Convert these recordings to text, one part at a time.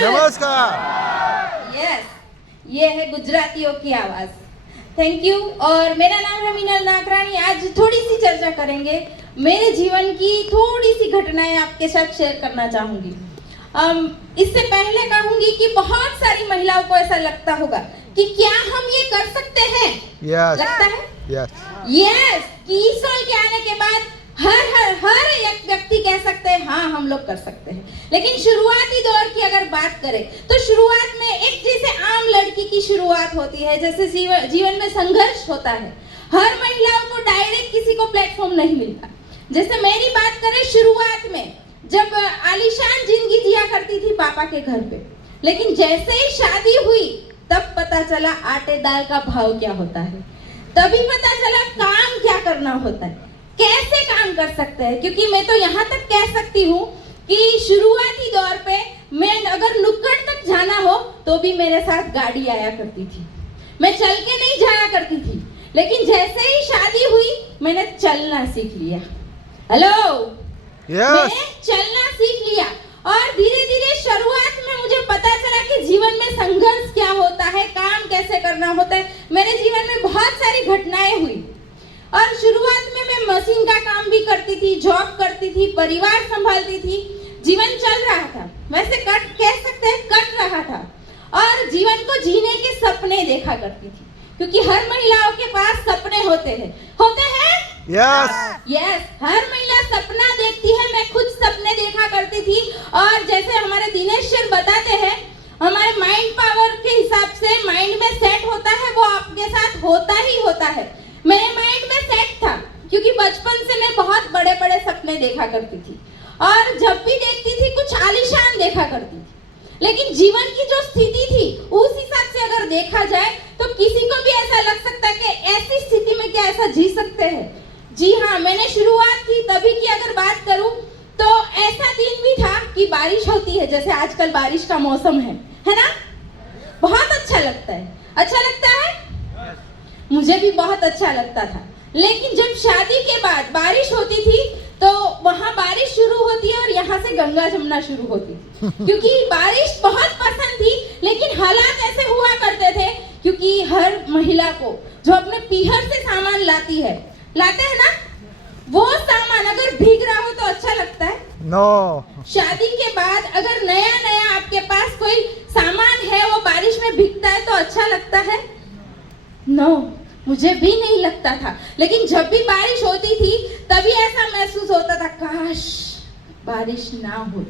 नमस्कार। यस, ये है गुजरातियों की आवाज। Thank you. और मेरा नाम है मीनल नागरानी। आज थोड़ी सी चर्चा करेंगे, मेरे जीवन की थोड़ी सी घटनाएं आपके साथ शेयर करना चाहूंगी। इससे पहले कहूंगी कि बहुत सारी महिलाओं को ऐसा लगता होगा कि क्या हम ये कर सकते हैं। लगता है यस कि ईश्वर के आने के बाद हर एक व्यक्ति कह सकते हैं हाँ हम लोग कर सकते हैं। लेकिन शुरुआती दौर की अगर बात करें तो शुरुआत में एक जैसे आम लड़की की शुरुआत होती है, जैसे जीवन में संघर्ष होता है। हर महिलाओं को डायरेक्ट किसी को प्लेटफॉर्म नहीं मिलता। जैसे मेरी बात करें, शुरुआत में जब आलीशान जिंदगी जिया करती थी पापा के घर पे, लेकिन जैसे ही शादी हुई तब पता चला आटे दाल का भाव क्या होता है। तभी पता चला काम क्या करना होता है, कैसे काम कर सकते हैं। क्योंकि मैं तो यहाँ तक कह सकती हूँ कि शुरुआती दौर पे मैं अगर नुक्कड़ तक जाना हो तो भी मेरे साथ गाड़ी आया करती थी। मैं चल के नहीं जाया करती थी, लेकिन जैसे ही शादी हुई मैंने चलना सीख लिया। हेलो, मैंने चलना सीख लिया। और धीरे धीरे शुरुआत में मुझे पता चला कि जीवन में संघर्ष क्या होता है, काम कैसे करना होता है। मेरे जीवन में बहुत सारी घटनाएं हुई और शुरुआत में मैं मशीन का काम भी करती थी, जॉब करती थी, परिवार संभालती थी। जीवन चल रहा था, वैसे कह सकते हैं कट रहा था। और जीवन को जीने के सपने देखा करती थी, क्योंकि हर महिलाओं के पास सपने होते हैं। यस, हर महिला सपना देखती है। मैं खुद सपने देखा करती थी। और जैसे हमारे दिनेश सर बताते हैं, हमारे माइंड पावर के हिसाब से माइंड में सेट होता है, वो आपके साथ होता ही होता है। मेरे माइंड में सेट था, क्योंकि बचपन से मैं बहुत बड़े बड़े सपने देखा करती थी और जब भी देखती थी कुछ आलीशान देखा करती थी। लेकिन जीवन की जो स्थिति थी उस हिसाब से अगर देखा जाए तो किसी को भी ऐसा लग सकता है कि ऐसी स्थिति में क्या ऐसा जी सकते हैं। जी हाँ, मैंने शुरुआत की तभी की अगर बात करूं तो ऐसा दिन भी था कि बारिश होती है, जैसे आजकल बारिश का मौसम है ना, बहुत अच्छा लगता है। अच्छा लगता है, मुझे भी बहुत अच्छा लगता था। लेकिन जब शादी के बाद बारिश होती थी तो वहाँ बारिश शुरू होती है और यहाँ से गंगा जमुना शुरू होती थी। क्योंकि बारिश बहुत पसंद थी, लेकिन हालात ऐसे हुआ करते थे, क्योंकि हर महिला को जो अपने पीहर से सामान लाते हैं ना, वो सामान अगर भीग रहा हो तो अच्छा लगता है? नो। शादी के बाद अगर नया नया आपके पास कोई सामान है वो बारिश में भीगता है तो अच्छा लगता है? नो, मुझे भी नहीं लगता था। लेकिन जब भी बारिश होती थी तभी ऐसा महसूस होता था काश बारिश ना हो।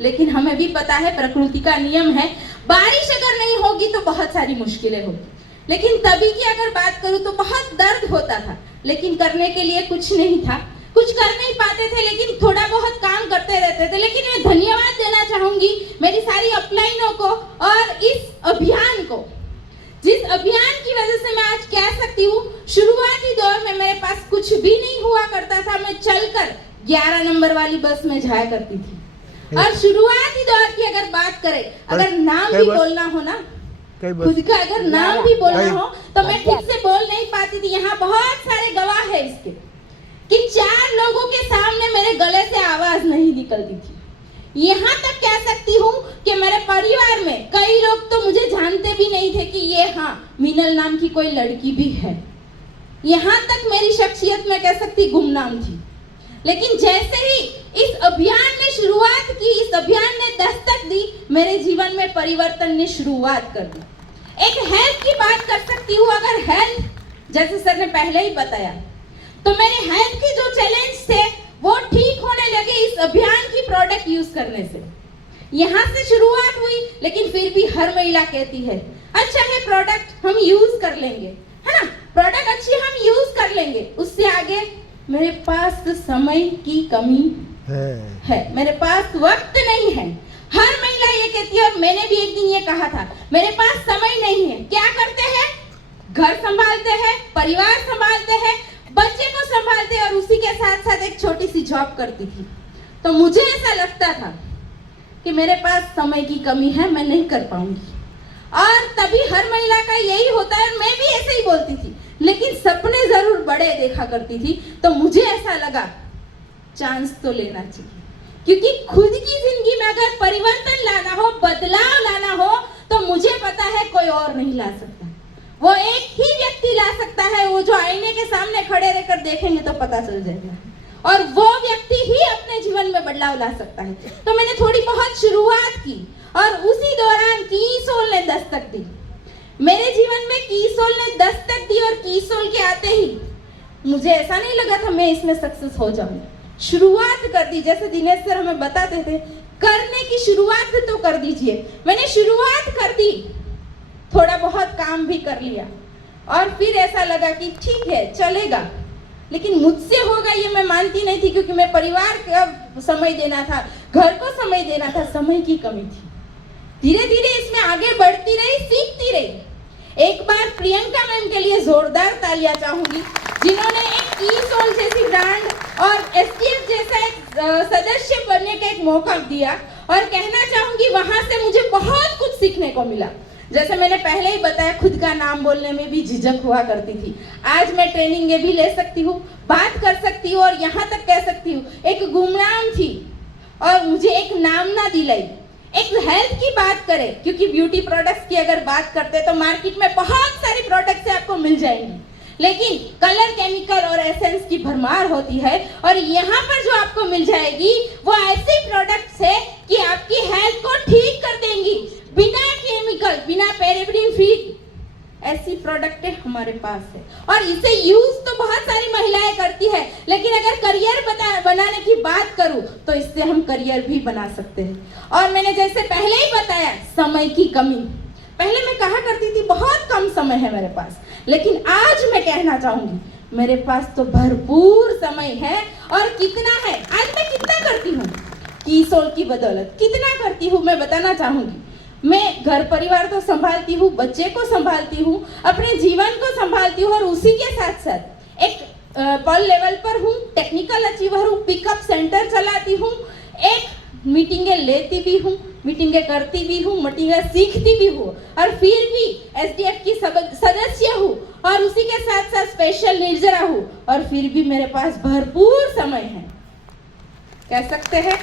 लेकिन हमें भी पता है प्रकृति का नियम है, बारिश अगर नहीं होगी तो बहुत सारी मुश्किलें होगी। लेकिन तभी की अगर बात करूं तो बहुत दर्द होता था, लेकिन करने के लिए कुछ नहीं था, कुछ कर नहीं पाते थे, लेकिन थोड़ा बहुत काम करते रहते थे। लेकिन मैं धन्यवाद देना चाहूंगी मेरी सारी अपलाइनों को और इस अभियान को, जिस अभियान की वजह से मैं आज कह सकती हूँ शुरुआती दौर में मेरे पास कुछ भी नहीं हुआ करता था। मैं चलकर 11 नंबर वाली बस में जाया करती थी। और शुरुआती दौर की अगर बात करें, अगर नाम भी बोलना हो ना, खुद का अगर नाम भी बोलना हो तो मैं ठीक से बोल नहीं पाती थी। यहाँ बहुत सारे गवाह है इसके कि 4 लोगों के सामने मेरे गले से आवाज नहीं निकलती थी। यहाँ तक कह सकती हूँ कि मेरे परिवार में कई लोग तो मुझे जानते भी नहीं थे कि ये मीनल नाम की कोई लड़की भी है। यहाँ तक मेरी शख्सियत में कह सकती गुमनाम थी। लेकिन जैसे ही इस अभियान ने शुरुआत की, इस अभियान ने दस्तक दी, मेरे जीवन में परिवर्तन ने शुरुआत कर दी। एक हेल्थ की बात कर सकती हूँ। अगर हेल्थ, जैसे सर ने पहले ही बताया, तो मेरे हेल्थ के जो चैलेंज थे वो ठीक होने लगे इस अभियान की प्रोडक्ट यूज करने से। यहाँ से शुरुआत हुई, लेकिन फिर भी हर महिला कहती है अच्छा है प्रोडक्ट हम यूज कर लेंगे, है ना, प्रोडक्ट अच्छी हम यूज कर लेंगे। उससे आगे मेरे पास समय की कमी है, मेरे पास वक्त नहीं है। हर महिला ये कहती है, और मैंने भी एक दिन ये कहा था, मेरे पास समय नहीं है। क्या करते हैं? घर संभालते हैं, परिवार संभालते हैं, बच्चे को संभालते हैं और उसी के साथ साथ एक छोटी सी जॉब करती थी। तो मुझे ऐसा लगता था कि मेरे पास समय की कमी है, मैं नहीं कर पाऊंगी। और तभी हर महिला का यही होता है, मैं भी ऐसे ही बोलती थी, लेकिन सपने जरूर बड़े देखा करती थी। तो मुझे ऐसा लगा चांस तो लेना चाहिए, क्योंकि खुद की जिंदगी में अगर परिवर्तन लाना हो, बदलाव लाना हो तो मुझे पता है कोई और नहीं ला सकता। वो एक ही व्यक्ति ला सकता है, वो जो आईने के सामने खड़े रहकर देखेंगे तो पता चल जाएगा, और वो व्यक्ति ही अपने जीवन में बदलाव ला सकता है। तो मैंने थोड़ी बहुत शुरुआत की और उसी दौरान कीसोल ने दस्तक दी। मेरे जीवन में कीसोल ने दस्तक दी और कीसोल के आते ही मुझे ऐसा नहीं लगा था मैं इसमें सक्सेस हो जाऊंगी। शुरुआत कर दी, जैसे दिनेश सर हमें बताते थे, करने की शुरुआत तो कर दीजिए। मैंने शुरुआत कर दी, थोड़ा बहुत काम भी कर लिया और फिर ऐसा लगा कि ठीक है चलेगा, लेकिन मुझसे होगा ये मैं मानती नहीं थी, क्योंकि मैं परिवार को समय देना था, घर को समय देना था, समय की कमी थी। धीरे धीरे इसमें आगे बढ़ती रही, सीखती रही। एक बार प्रियंका मैम के लिए जोरदार तालियां चाहूंगी, जिन्होंने एक कीसोल जैसी ब्रांड और एसटीएफ जैसा एक सदस्य बनने का एक मौका दिया। और कहना चाहूंगी वहां से मुझे बहुत कुछ सीखने को मिला। जैसे मैंने पहले ही बताया, खुद का नाम बोलने में भी झिझक हुआ करती थी। आज मैं ट्रेनिंग ये भी ले सकती हूँ, बात कर सकती हूँ और यहाँ तक कह सकती हूँ। एक गुमनाम थी और मुझे एक नाम ना दिलाई। एक हेल्थ की बात करें, क्योंकि ब्यूटी प्रोडक्ट्स की अगर बात करते तो मार्केट में बहुत सारी प्रोडक्ट्स आपको मिल जाएंगी, लेकिन कलर, केमिकल और एसेंस की भरमार होती है। और यहाँ पर जो आपको मिल जाएगी वो ऐसी प्रोडक्ट्स है कि आपकी हेल्थ को ठीक कर देंगी, बिना केमिकल, बिना पैराबेन फ्री। ऐसी प्रोडक्टें हमारे पास है और इसे यूज तो बहुत सारी महिलाएं करती है, लेकिन अगर करियर बनाने की बात करूं तो इससे हम करियर भी बना सकते हैं। और मैंने जैसे पहले ही बताया, समय की कमी। पहले मैं कहा करती थी बहुत कम समय है मेरे पास, लेकिन आज मैं कहना चाहूंगी मेरे पास तो भरपूर समय है। और कितना है, आज मैं कितना करती हूँ कीसोल की बदौलत, कितना करती हूँ मैं बताना चाहूंगी। मैं घर परिवार तो संभालती हूँ, बच्चे को संभालती हूँ, अपने जीवन को संभालती हूँ और उसी के साथ साथ एक पर्ल लेवल पर हूँ, टेक्निकल अचीवर हूँ, पिकअप सेंटर चलाती हूँ, एक मीटिंगें लेती भी हूँ, मीटिंगें करती भी हूँ, मीटिंगें सीखती भी हूँ और फिर भी एसडीएफ की सदस्य हूँ और उसी के साथ साथ स्पेशल निर्जरा हूँ और फिर भी मेरे पास भरपूर समय है। कह सकते हैं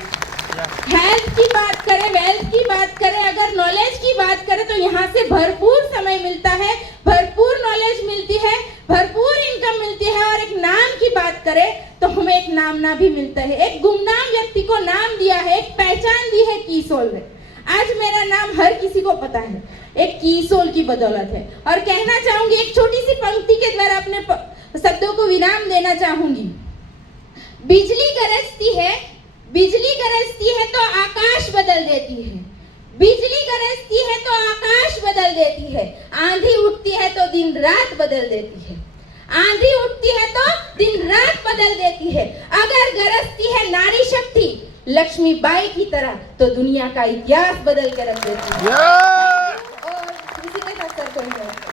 हेल्थ की बात करें, वेल्थ की बात करें, अगर नॉलेज की बात करें तो यहाँ से भरपूर समय मिलता है, भरपूर नॉलेज मिलती है, भरपूर इनकम मिलती है। और एक नाम की बात करें तो हमें एक नामना भी मिलता है। एक गुमनाम व्यक्ति को नाम दिया है, एक पहचान दी है कीसोल ने। आज मेरा नाम हर किसी को पता है, एक कीसोल की बदौलत है। और कहना चाहूंगी, एक छोटी सी पंक्ति के द्वारा अपने शब्दों को विराम देना चाहूंगी। बिजली गरजती है, बिजली गरजती है तो आकाश बदल देती है, बिजली गरजती है तो आकाश बदल देती है, आंधी उठती है तो दिन रात बदल देती है, आंधी उठती है तो दिन रात बदल देती है। अगर गरजती है नारी शक्ति लक्ष्मीबाई की तरह तो दुनिया का इतिहास बदल के रख देती है। और इसी के साथ